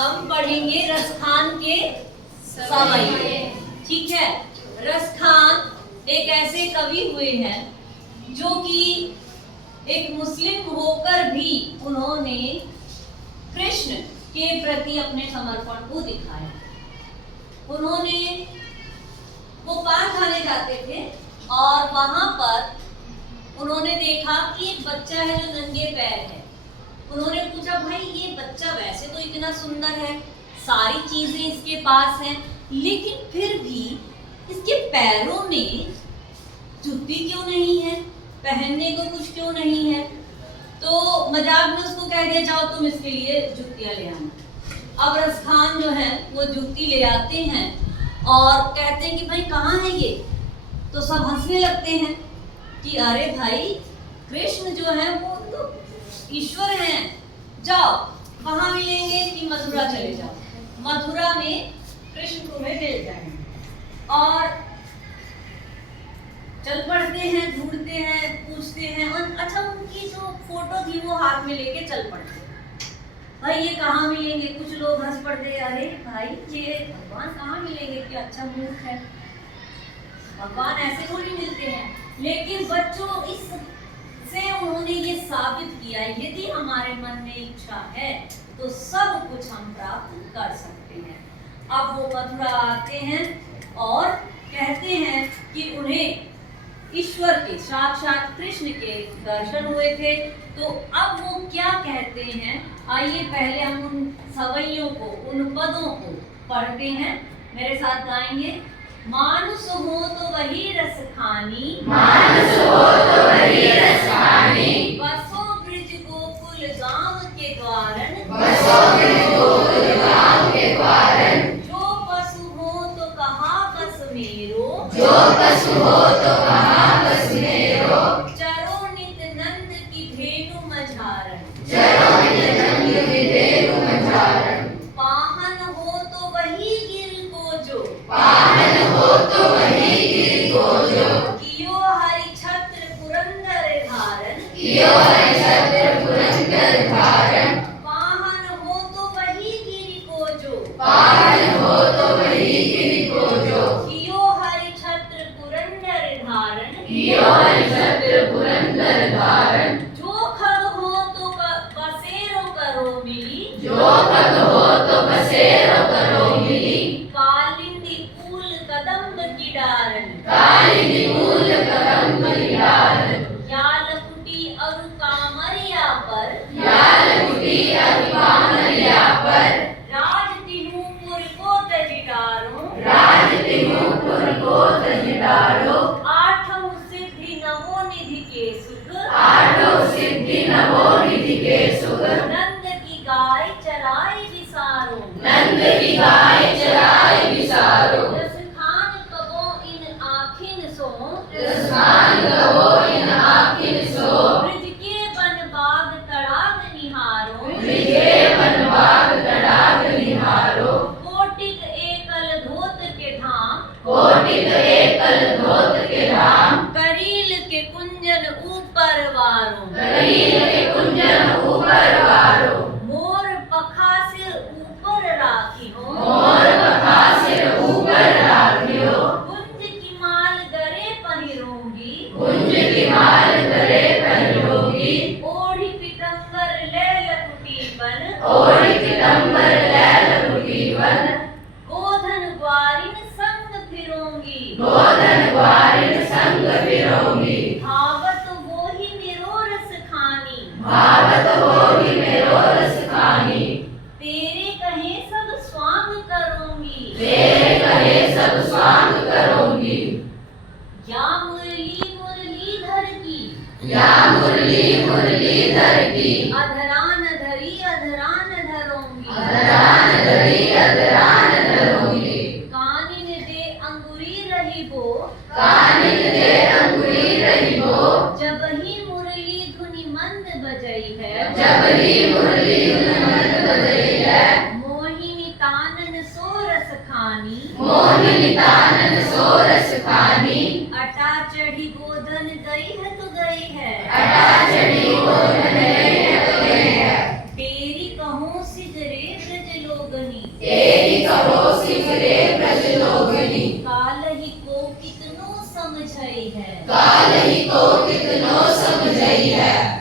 हम पढ़ेंगे रसखान के सवैये। ठीक है, रसखान एक ऐसे कवि हुए हैं जो कि एक मुस्लिम होकर भी उन्होंने कृष्ण के प्रति अपने समर्पण को दिखाया। उन्होंने वो पान खाने जाते थे और वहां पर उन्होंने देखा कि एक बच्चा है जो नंगे पैर है। उन्होंने पूछा, भाई ये बच्चा वैसे तो इतना सुंदर है, सारी चीजें इसके पास हैं, लेकिन फिर भी इसके पैरों में जूती क्यों नहीं है, पहनने को कुछ क्यों नहीं है। तो मजाक में उसको कह दिया, जाओ तुम इसके लिए जूतियां ले आना। अब रसखान जो है वो जूती ले आते हैं और कहते हैं कि भाई कहाँ है ये। तो सब हंसने लगते हैं कि अरे भाई कृष्ण जो है वो तो ईश्वर हैं, जाओ वहां मिलेंगे कि मथुरा चले जाओ। मथुरा में कृष्ण तुम्हें मिल जाएंगे। और चल पड़ते हैं, ढूंढते हैं, पूछते हैं और अच्छा उनकी जो फोटो थी वो हाथ में लेके चल पड़ते हैं। भाई ये कहाँ मिलेंगे। कुछ लोग हंस पड़ते, अरे भाई ये भगवान कहाँ मिलेंगे, कि अच्छा मूर्ख है, भगवान ऐसे थोड़ी मिलते हैं। लेकिन बच्चों इस से उन्होंने ये साबित किया, यदि हमारे मन में इच्छा है तो सब कुछ हम प्राप्त कर सकते हैं। अब वो मथुरा आते हैं और कहते हैं कि उन्हें ईश्वर के साक्षात कृष्ण के दर्शन हुए थे। तो अब वो क्या कहते हैं, आइए पहले हम उन सवैयों को, उन पदों को पढ़ते हैं। मेरे साथ गाएंगे। मानुष हो तो वही रस खानी, मानुष हो तो वही रस खानी, बसो ब्रज गोकुल गांव के द्वारन, बसो ब्रज गोकुल गांव के द्वारन, जो पशु हो तो कहाँ बस मेरो, जो पशु हो तो कहाँ बस मेरो, चरो नित नंद की धेनु मझारन, चरो नित नंद की धेनु मझारन, पाहन हो तो वही गिर को जो, पाहन हो तो वही गिर को जो, कियो हरि छत्र पुरंदर धारन, कियो हरि छत्र पुरंदर धारन, पाहन हो तो वही गिर को जो, पाहन हो तो वही गिर को जो, कियो हरि छत्र पुरंदर धारन, कियो हरि छत्र पुरंदर धारन, जो खग हो तो बसेरो करो मिली, जो खग हो तो बसेरो करो मिली, कालिंदी फूल कदम्ब की डारन, कालिंदी फूल कदम्ब की डारन, यालकुटी अरु कामरिया पर, यालकुटी अरु कामरिया पर, राज तिहुपुर को तजिडारो, राज तिहुपुर को तजिडारो, आठम सिद्धि नवो निधि के सुख, आठों सिद्धि नवो निधि के सुख, नंद की गाय चराई विसारो, नंद की गाय चराई विसारो, रसखान कबो इन आखिन सो, रसखान कबो इन आखिन सो, ब्रज के वन बाग तड़ाग निहारो, ब्रज के वन बाग तड़ाग निहारो, कोटिक एकल धोत के धाम, कोटिक एकल धोत के धाम, करील के कुंजन ऊपर वारो, करील के कुंजन ऊपर वारो, मोर पखा सिर ऊपर राखी हो, मोर पखा सिर ऊपर राखियो, कुंज की माल गरे पहिरोगी, कुंज की माल गले पहिरोगी, ओढ़ी पितंबर ले लकुटी बन, ओढ़ी पीताम्बर लैल कुटीवन, गोधन ग्वारिन संग फिरोंगी, गोधन ग्वारिन संग फिरोगी, भावत वो ही मेरो रस खानी, भावत होगी मेरो रस खानी, तेरे कहे सब स्वांग करूंगी, तेरे कहे सब स्वांग करूंगी, या मुरली मुरलीधर की, या मुरली मुरलीधर की, अधरान धरी अधरान धरोंगी, अधरान धरी अधरान धरूंगी, कानिन दे अंगुरी रही बो, कानिन दे अंगुरी रही हो, जब ही मुरली धुनि मंद बजई है, जब ही मुरली मंद बजई है, मोहिनी तानन सो रस खानी, मोहिनी तानन सो रस खानी, अटा चढ़ी गोधन गई है तो गई है, अटा चढ़ी गोधन गई है तो गई है, तेरी कहूँ सिगरे ब्रज लोगनी, तेरी कहो सिमरे ब्रज लोगनी, काल ही को कितनो समझई है, काल ही को कितनो समझई है।